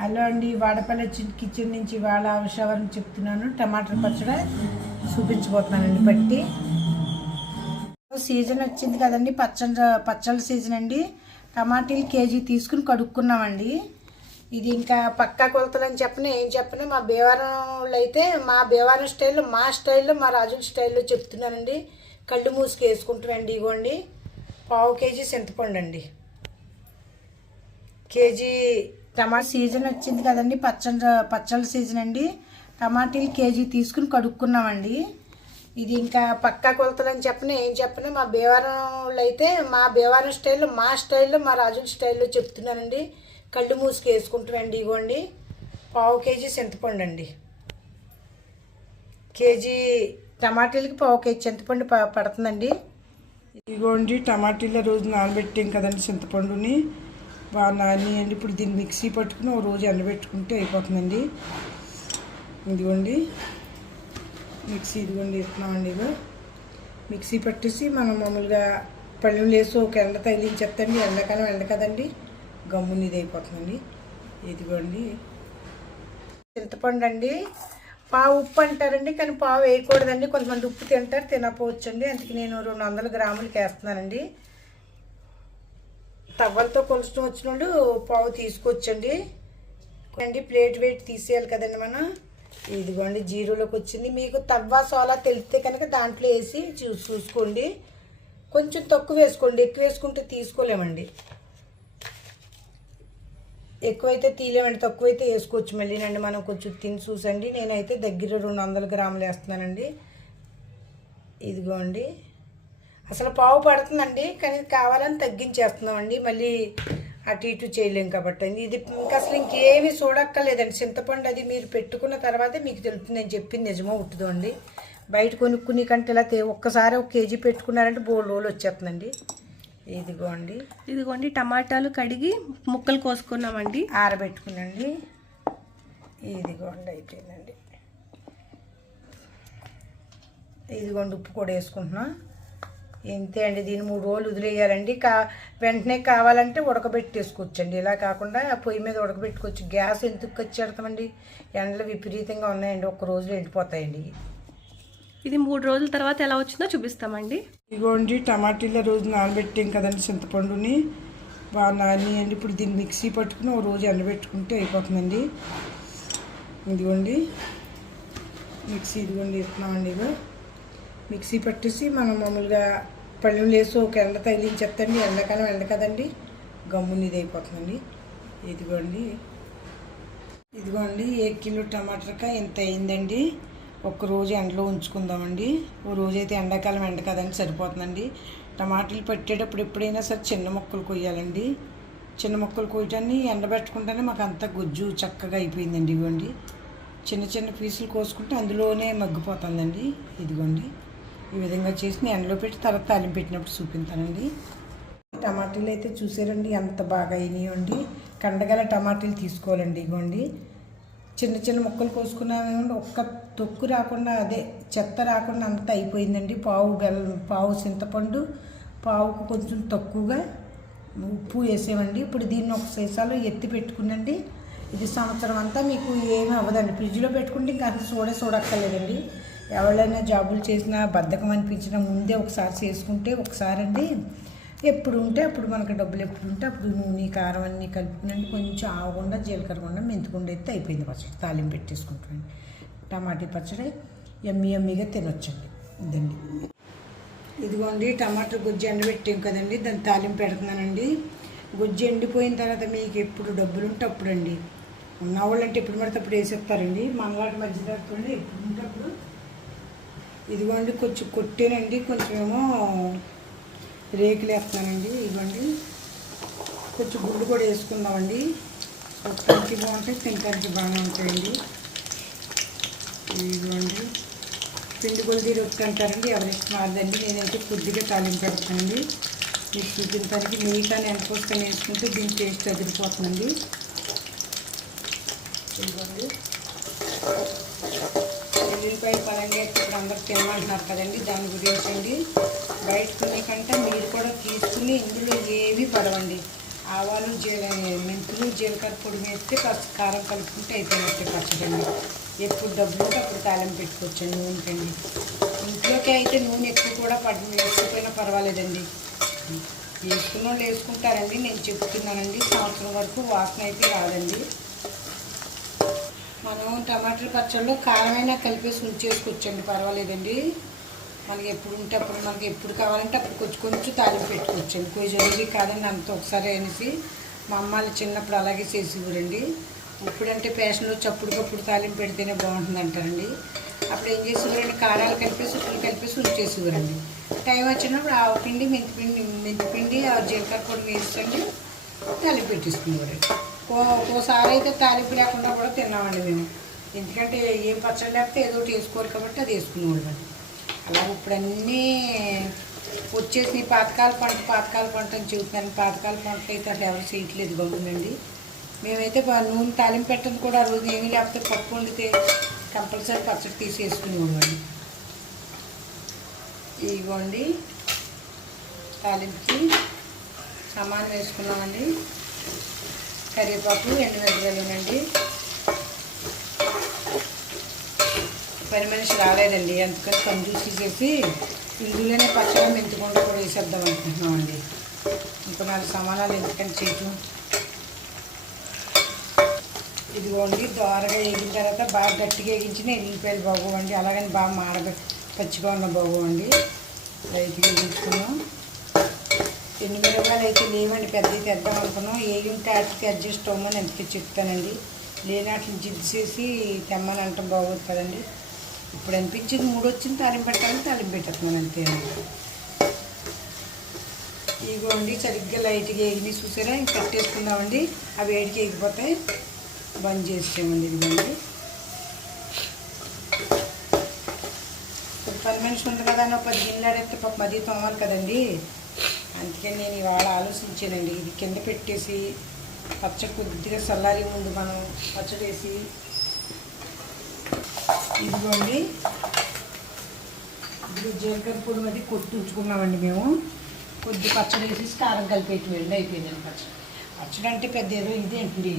Hello అండి Vadapalli kitchen నుంచి వాళ్ళ అవసరం చెప్తున్నాను. టమాటర్ పచ్చడి చూపించబోతున్నానండి బట్టి సీజన్ వచ్చింది కదండి పచ్చడి పచ్చళ్ళ సీజన్ అండి. టమాటీలు కేజీ తీసుకుని కడుక్కున్నామండి. ఇది ఇంకా పక్కా కొలతలు అని చెప్పిన ఏం చెప్పిన మా భీమవరంలో అయితే మా భీమవరం స్టైల్లో మా స్టైల్లో మా రాజుల స్టైల్లో చెప్తున్నానండి. కళ్ళు మూసుకు వేసుకుంటామండి ఇగోండి. పావు కేజీ చింతపండు అండి. కేజీ టమాటా సీజన్ వచ్చింది కదండి పచ్చడి పచ్చళ్ళ సీజన్ అండి. టమాటీలు కేజీ తీసుకుని కడుక్కున్నామండి. ఇది ఇంకా పక్కా కొలతలు అని చెప్పిన ఏం చెప్పిన మా భీమవరంలో అయితే మా భీమవరం స్టైల్లో మా స్టైల్లో మా రాజుల స్టైల్లో చెప్తున్నానండి. కళ్ళు మూసుకు వేసుకుంటామండి ఇగోండి. పావు కేజీ చింతపండు అండి. కేజీ టమాటీలకి పావు కేజీ చింతపండు పడుతుందండి. ఇదిగోండి టమాటీల రోజు నానబెట్టాం కదండి చింతపండుని. బాగా నానియండి ఇప్పుడు దీన్ని మిక్సీ పట్టుకుని ఒక రోజు ఎండబెట్టుకుంటే అయిపోతుందండి. ఇదిగోండి. మిక్సీ ఇదిగోండి ఇస్తున్నామండి ఇగో. మిక్సీ పట్టేసి మనం మామూలుగా పళ్ళు లేసి ఒక ఎండ తగిలించేస్తండి ఎండాకాలం ఎండ కదండి గమ్ముని ఇది అయిపోతుందండి. ఇదిగోండి. చింతపండు అండి. పావు ఉప్పు అంటారండి కానీ పావు వేయకూడదండి. కొంతమంది ఉప్పు తింటారు తినకపోవచ్చండి. అందుకే నేను రెండు వందల గ్రాములకి వేస్తున్నానండి. తవ్వలతో కొలుస్తూ వచ్చిన పావు తీసుకొచ్చండి. అండి ప్లేట్ వెయిట్ తీసేయాలి కదండి మనం. ఇదిగోండి జీరోలోకి వచ్చింది. మీకు తవ్వ సోలా తెలిస్తే కనుక దాంట్లో వేసి చూసుకోండి. కొంచెం తక్కువ వేసుకోండి. ఎక్కువ వేసుకుంటే తీసుకోలేమండి. ఎక్కువైతే తీయలేమండి. తక్కువైతే వేసుకోవచ్చు మళ్ళీనండి మనం కొంచెం తిని చూసండి. నేనైతే దగ్గర రెండు వందల గ్రాములు వేస్తున్నానండి. ఇదిగోండి. అసలు పావు పడుతుందండి కానీ కావాలని తగ్గించేస్తున్నామండి. మళ్ళీ అటు ఇటు చేయలేం కాబట్టి. ఇది ఇంకా అసలు ఇంకేమీ చూడక్కర్లేదండి. చింతపండు అది మీరు పెట్టుకున్న తర్వాతే మీకు తెలుస్తుంది నేను చెప్పింది నిజమో ఉంటుందో అండి. బయట కొనుక్కుని కంటే ఇలా ఒక్కసారి ఒక కేజీ పెట్టుకున్నారంటే బోల్ రోజులు వచ్చేస్తుందండి. ఇదిగోండి. ఇదిగోండి టమాటాలు కడిగి ముక్కలు కోసుకున్నామండి. ఆరబెట్టుకునండి ఇదిగోండి అయిపోయిందండి. ఇదిగోండి ఉప్పు కూడా వేసుకుంటున్నా. ఇంతే అండి. దీన్ని మూడు రోజులు వదిలేయాలండి. కా వెంటనే కావాలంటే ఉడకబెట్టేసుకోవచ్చండి. ఇలా కాకుండా పొయ్యి మీద ఉడకబెట్టుకోవచ్చు. గ్యాస్ ఎందుకు వచ్చేడతామండి ఎండలు విపరీతంగా ఉన్నాయండి. ఒక్క రోజులో ఎండిపోతాయండి. ఇది మూడు రోజుల తర్వాత ఎలా వచ్చిందో చూపిస్తామండి. ఇదిగోండి టమాటీల రోజు నానబెట్టాం కదండి చింతపండుని. బాగా నానియండి. ఇప్పుడు దీన్ని మిక్సీ పట్టుకుని ఒక రోజు ఎండబెట్టుకుంటే అయిపోతుందండి. ఇదిగోండి. మిక్సీ ఇదిగోండి ఇస్తున్నామండి ఇగో. మిక్సీ పట్టేసి మనం మామూలుగా పళ్ళు లేసి ఒక ఎండ తగిలించేస్తండి ఎండాకాలం ఎండ కదండి. గమ్ముని ఇది అయిపోతుందండి ఇదిగోండి. ఇదిగోండి ఏ కిలో టమాటర్కాయ ఇంత అయిందండి. ఒక్క రోజు ఎండలో ఉంచుకుందామండి. ఓ రోజు అయితే ఎండాకాలం ఎండ కదండి సరిపోతుందండి. టమాటాలు పెట్టేటప్పుడు ఎప్పుడైనా సరే చిన్న మొక్కలు కొయ్యాలండి. చిన్న మొక్కలు కోయటాన్ని ఎండబెట్టుకుంటేనే మాకు అంతా గుజ్జు చక్కగా అయిపోయిందండి ఇదిగోండి. చిన్న చిన్న పీసులు కోసుకుంటే అందులోనే మగ్గిపోతుందండి. ఇదిగోండి. ఈ విధంగా చేసి ఎండలో పెట్టి తర్వాత తాలింపు పెట్టినప్పుడు చూపించానండి. టమాటాలు అయితే చూసారండి ఎంత బాగా అయినాయండి కండగల టమాటాలు తీసుకోవాలండి ఇగోండి. చిన్న చిన్న ముక్కలు కోసుకున్నామండి ఒక్క తొక్కు రాకుండా అదే చెత్త రాకుండా అంత అయిపోయిందండి. పావు గల పావు చింతపండు పావుకు కొంచెం తక్కువగా ఉప్పు వేసేవండి. ఇప్పుడు దీన్ని ఒక సీసాలో ఎత్తి పెట్టుకునండి ఇది సంవత్సరం అంతా మీకు ఏమీ అవ్వదండి. ఫ్రిడ్జ్లో పెట్టుకుంటే ఇంకా అసలు చూడే చూడక్కర్లేదండి ఎవరైనా జాబులు చేసినా బద్ధకం అనిపించినా ముందే ఒకసారి చేసుకుంటే ఒకసారి అండి ఎప్పుడు ఉంటే అప్పుడు మనకు డబ్బులు ఎప్పుడు ఉంటే అప్పుడు నూనె కారం అన్నీ కలుపుకునండి. కొంచెం ఆవకుండా జీలకర్ర కొండ మెంతుకుండా అయితే అయిపోయింది పచ్చడి. తాలింపు పెట్టేసుకుంటామండి టమాటీ పచ్చడి ఎమ్మి ఎమ్మిగా తినొచ్చండి. ఇదండి. ఇదిగోండి టమాటా గుజ్జు ఎండబెట్టాం కదండి. దాన్ని తాలింపు పెడుతున్నానండి. గుజ్జు ఎండిపోయిన తర్వాత మీకు ఎప్పుడు డబ్బులు ఉంటే అప్పుడు అండి ఉన్నవాళ్ళు అంటే ఎప్పుడు పడితే అప్పుడు వేసేస్తారండి. మనవాటి మధ్య తరపుండి ఎప్పుడు ఉంటే అప్పుడు ఇదిగోండి కొంచెం కొట్టేనండి కొంచెమేమో రేకులు వేస్తున్నానండి ఇదిగోండి. కొంచెం గుడ్డు కూడా వేసుకుందామండి చూడటానికి బాగుంటాయి తినడానికి బాగానే ఉంటాయండి. ఇదిగోండి. పిండి కొలిది రొట్టె అంటారండి ఎవరి ఇష్టం అదండి నేనైతే కొద్దిగా తాలింపు పెడతానండి. మీరు చూపించడానికి మిగతా ఎంత పోసుకొని వేసుకుంటే దీని టేస్ట్ అదిరిపోతుందండి. ఇదిగోండి. ఎల్లుల్లిపాయ పరంగా ఇప్పుడు అందరు తినమంటున్నారు కదండి. దాని గురించి అండి. బయటకునే కంటే మీరు కూడా తీసుకుని ఇందులో ఏమీ పడవండి. ఆవాలు జీల మెంతులు జీలకర్ర పొడి వేస్తే కాస్త కారం కలుపుకుంటే అయిపోయినట్టే పచ్చడండి అండి. ఎప్పుడు డబ్బులు ఉంటే అప్పుడు తాళం పెట్టుకోవచ్చండి నూనెకండి. ఇంట్లోకి అయితే నూనె ఎక్కువ కూడా పడి వేసుకుపోయినా పర్వాలేదండి. వేసుకున్న వాళ్ళు వేసుకుంటారండి. నేను చెప్తున్నానండి. సంవత్సరం వరకు వాసన అయితే రాదండి. మనం టమాటాల పచ్చళ్ళు కారమైనా కలిపేసి ఉంచేసుకోవచ్చండి పర్వాలేదండి. మనకి ఎప్పుడు ఉంటే అప్పుడు మనకి ఎప్పుడు కావాలంటే అప్పుడు కొంచెం కొంచెం తాలింపు పెట్టుకోవచ్చండి. కొంచెం జరుగు కాదండి అంత ఒకసారి అనేసి మా అమ్మాలు చిన్నప్పుడు అలాగే చేసేవారండి. ఇప్పుడంటే ఫ్యాషన్ వచ్చి అప్పటికప్పుడు తాలింపు పెడితేనే బాగుంటుంది అంటారండి అప్పుడు ఏం చేసేవారండి కారాలు కలిపేసి ఉప్పులు కలిపేసి ఉంచేసేవారండి. టైం వచ్చినప్పుడు ఆవు పిండి మెంతిపిండి మెంతిపిండి ఆ జీలకర్ర పొడి వేసండి తాలింపు పెట్టేసుకునేవారండి. ఒక్కోసారి అయితే తాలింపు లేకుండా కూడా తిన్నామండి మేము. ఎందుకంటే ఏం పచ్చడి లేకపోతే ఏదో ఒకటి వేసుకోవాలి కాబట్టి అది వేసుకునేవాళ్ళం అలా ఇప్పుడు అన్నీ వచ్చేసి పాతకాల పంట పాతకాల పంట అని చెబుతున్నాను. పాతకాల పంట అయితే అసలు ఎవరు చేయట్లేదు బాగుందండి మేమైతే నూనె తాలింపు పెట్టడం కూడా ఆ రోజు ఏమీ లేకపోతే పప్పు వండితే కంపల్సరీ పచ్చడి తీసేసుకునేవాళ్ళండి ఇదిగోండి. తాలింపుకి సమానం వేసుకున్నామండి. కరివేపాకు ఎండుమిరపకాయలునండి పని మనిషి రాలేదండి అందుకని పని చూసి చేసి ఇందులోనే పచ్చడి మెంతుకుండా కూడా వేసేద్దాం అనుకుంటున్నామండి. ఇంకా నాలుగు సమానాలు ఎందుకని చేయటం ఇదిగోండి దోరగా వేగిన తర్వాత బాగా గట్టిగా వేగించిన ఎల్లిపాయలు బాగోండి అలాగని బాగా మాడబ పచ్చిగా ఉన్న బాగోండి లైట్గా వేయించుకున్నాం మిరపకాయలు అయితే లేవండి పెద్దవి తెద్దాం అనుకున్నాం. ఏవి ఉంటే వాటికి అడ్జస్ట్ అవ్వమని అందుకే చెప్తానండి. లేని జిద్దు చేసి తెమ్మని అంటాం బాగోదు కదండి. ఇప్పుడు అనిపించింది మూడు వచ్చింది తాలింపు పెట్టాలని తాలింపు పెట్టేస్తున్నాను అంతే ఇదిగోండి సరిగ్గా లైట్గా ఎగిని చూసారా? ఇంక కట్టేసుకుందామండి అవి వేడికి ఎగిపోతాయి బంద్ చేసేయమండి ఇదిగోండి. పది మనిషి ఉంది కదా అని ఒక పది గిన్నెలు ఆడేస్తే పాప మది తోమాలి కదండి. అందుకని నేను ఇవాళ ఆలోచించానండి. ఇది కింద పెట్టేసి పచ్చడి కొద్దిగా చల్లారి ముందు మనం పచ్చడి వేసి ఇదిగోండి. ఇప్పుడు జీలకర్ర పొడి అది కొట్టి ఉంచుకున్నామండి మేము. కొద్ది పచ్చడి వేసి కారం కలిపేటి వెళ్ళి అయిపోయిందండి పచ్చడి. పచ్చడి అంటే పెద్ద ఏదో ఇదేంటండి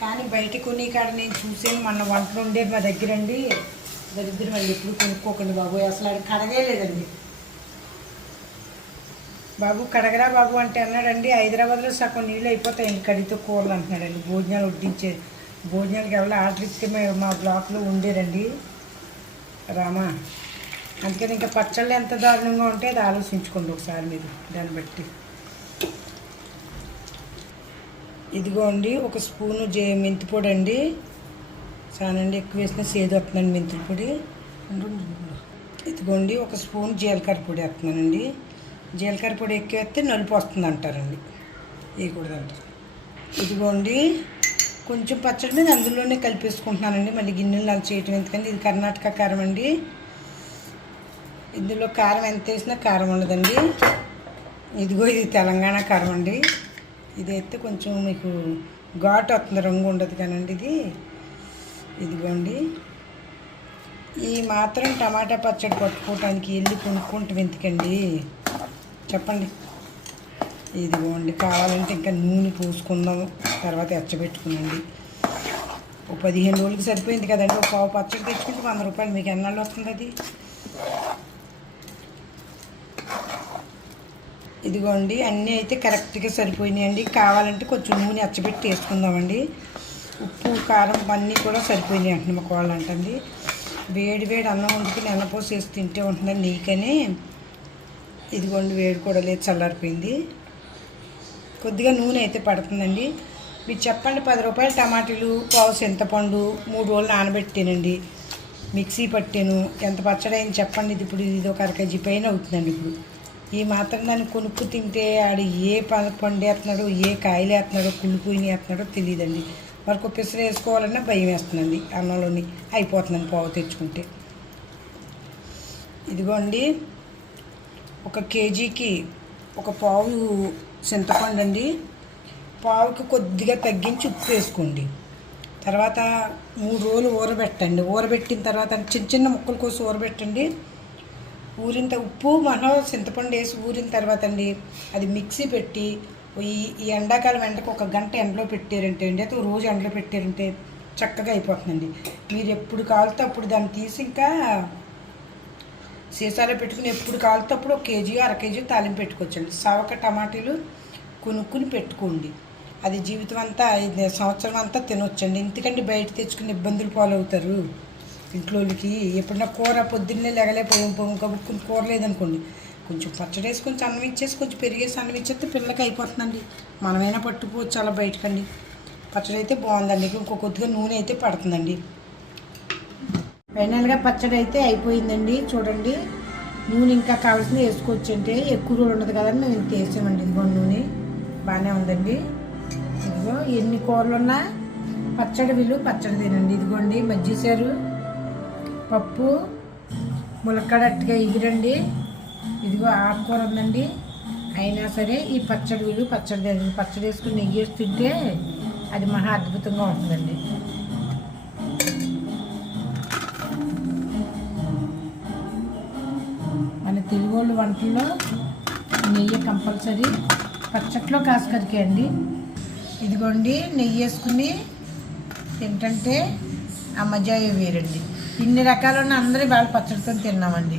కానీ బయట కొన్ని కాడ నేను చూసాను మొన్న వంటలు ఉండేది మా దగ్గర అండి. దరిద్రం మళ్ళీ ఎప్పుడు కొనుక్కోకండి బాబు అసలు అది కడగలేదండి బాబు కడగరా బాబు అంటే అన్నాడండి. హైదరాబాద్లో సగం నీళ్ళు అయిపోతాయి. కడితో కూరలు అంటున్నాడండి. భోజనాలు వడ్డించే భోజనాలకి ఎవరో ఆర్డర్ ఇస్తే మా బ్లాక్లో ఉండేరండి. రామా అందుకని ఇంకా పచ్చళ్ళు ఎంత దారుణంగా ఉంటే అది ఆలోచించుకోండి ఒకసారి మీరు దాన్ని బట్టి. ఇదిగోండి ఒక స్పూను జే మెంతి పొడి అండి. చాలండి ఎక్కువ వేసిన సేదు వస్తుందండి మెంతిపొడి ఇదిగోండి ఒక స్పూన్ జీలకర్ర పొడి వేస్తున్నానండి. జీలకర్ర పొడి ఎక్కువ వేస్తే నలుపు వస్తుంది అంటారండి వేయకూడదు అంటారు ఇదిగోండి కొంచెం పచ్చడి మీద అందులోనే కలిపేసుకుంటున్నానండి. మళ్ళీ గిన్నెలు అలా చేయటం ఎందుకంటే ఇది కర్ణాటక కారం అండి. ఇందులో కారం ఎంత వేసినా కారం ఉండదండి. ఇదిగో ఇది తెలంగాణ కారం అండి. ఇది అయితే కొంచెం మీకు ఘాటు వస్తుంది రంగు ఉండదు కానండి ఇది. ఇదిగోండి. ఈ మాత్రం టమాటా పచ్చడి పట్టుకోవటానికి వెళ్ళి కొనుక్కుంటాం ఎందుకండి? చెప్పండి. ఇదిగోండి కావాలంటే ఇంకా నూనె పూసుకుందాం. తర్వాత ఎచ్చబెట్టుకునండి ఓ పదిహేను రోజులకి సరిపోయింది కదండి. ఒక పావు పచ్చడి తెచ్చుకుంటే వంద రూపాయలు మీకు ఎన్నాళ్ళు వస్తుంది అది? ఇదిగోండి అన్నీ అయితే కరెక్ట్గా సరిపోయినాయండి. కావాలంటే కొంచెం నూనె అచ్చబెట్టి వేసుకుందామండి. ఉప్పు కారం అన్నీ కూడా సరిపోయినాయి అంటున్నాం మా కోళ్ళు అంటుంది వేడి వేడి అన్నం వండుకుని అన్నపోసి వేసి తింటే ఉంటుందండి నీకనే ఇదిగోండి వేడి కూడా లేదు చల్లారిపోయింది. కొద్దిగా నూనె అయితే పడుతుందండి. మీరు చెప్పండి పది రూపాయలు టమాటాలు పావు చింతపండు మూడు రోజులు నానబెట్టానండి. మిక్సీ పట్టాను. ఎంత పచ్చడి అయింది చెప్పండి. ఇది ఇప్పుడు ఇది ఒక అర కేజీ పైన అవుతుందండి ఇప్పుడు. ఈ మాత్రం దాన్ని కొనుక్కు తింటే ఆడు ఏ పండు వేస్తున్నాడో ఏ కాయలు వేస్తున్నాడో కుళ్ళిపోయిన వేస్తున్నాడో తెలియదండి. వరకు పిసరు వేసుకోవాలన్నా భయం వేస్తుందండి. అన్నంలోని అయిపోతుందండి పావు తెచ్చుకుంటే. ఇదిగోండి. ఒక కేజీకి ఒక పావు చింతపండు అండి. పావుకి కొద్దిగా తగ్గించి ఉప్పు వేసుకోండి. తర్వాత మూడు రోజులు ఊరబెట్టండి. ఊరబెట్టిన తర్వాత చిన్న చిన్న ముక్కలు కోసి ఊరబెట్టండి. ఊరిన ఉప్పు మనం చింతపండు వేసి ఊరిన తర్వాత అండి అది మిక్సీ పెట్టి ఈ ఈ ఎండాకాలం ఎండకు ఒక గంట ఎండలో పెట్టారంటే అండి అయితే రోజు ఎండలో పెట్టారంటే చక్కగా అయిపోతుందండి. మీరు ఎప్పుడు కావాలితే అప్పుడు దాన్ని తీసి ఇంకా సీసాలో పెట్టుకుని ఎప్పుడు కాలుతప్పుడు అప్పుడు ఒక కేజీ అర కేజీ తాలింపు పెట్టుకోవచ్చండి. సవక టమాటీలు కొనుక్కుని పెట్టుకోండి. అది జీవితం అంతా సంవత్సరం అంతా తినొచ్చండి. ఎందుకంటే బయట తెచ్చుకుని ఇబ్బందులు పాలవుతారు. ఇంట్లోకి ఎప్పుడన్నా కూర పొద్దున్నే లెగలే పొంగు పొంగు కబుక్కుని కూర లేదనుకోండి కొంచెం పచ్చడి వేసుకొని అన్నం ఇచ్చేసి కొంచెం పెరిగేసి అన్నం ఇచ్చేస్తే పిల్లలకి అయిపోతుందండి. మనమైనా పట్టుకోవచ్చు అలా బయటకండి. పచ్చడి అయితే బాగుందండి. ఇంకో కొద్దిగా నూనె అయితే పడుతుందండి. ఫైనల్గా పచ్చడి అయితే అయిపోయిందండి. చూడండి. నూనె ఇంకా కావాల్సింది వేసుకోవచ్చు అంటే ఎక్కువ రోజు ఉండదు కదండి. మేము ఇంత వేసామండి. ఇదిగో నూనె. బాగానే ఉందండి. ఇదిగో ఎన్ని కూరలు ఉన్నా పచ్చడి విలువ పచ్చడి తినండి ఇదిగోండి మజ్జిసారు పప్పు ములక్కడ అట్టుగా ఎగిరండి ఇదిగో ఆకుకూర ఉందండి. అయినా సరే ఈ పచ్చడి విలువ పచ్చడి తినండి పచ్చడి వేసుకుని నెయ్యి వేసి తింటే అది మహా అద్భుతంగా ఉంటుందండి. మన వంటల్లో నెయ్యి కంపల్సరీ. పచ్చట్లో కాసుకరికేయండి ఇదిగోండి నెయ్యి వేసుకుని ఏంటంటే ఆ మజా వేరండి. ఇన్ని రకాలున్న అందరూ బాగా పచ్చడితో తిన్నామండి.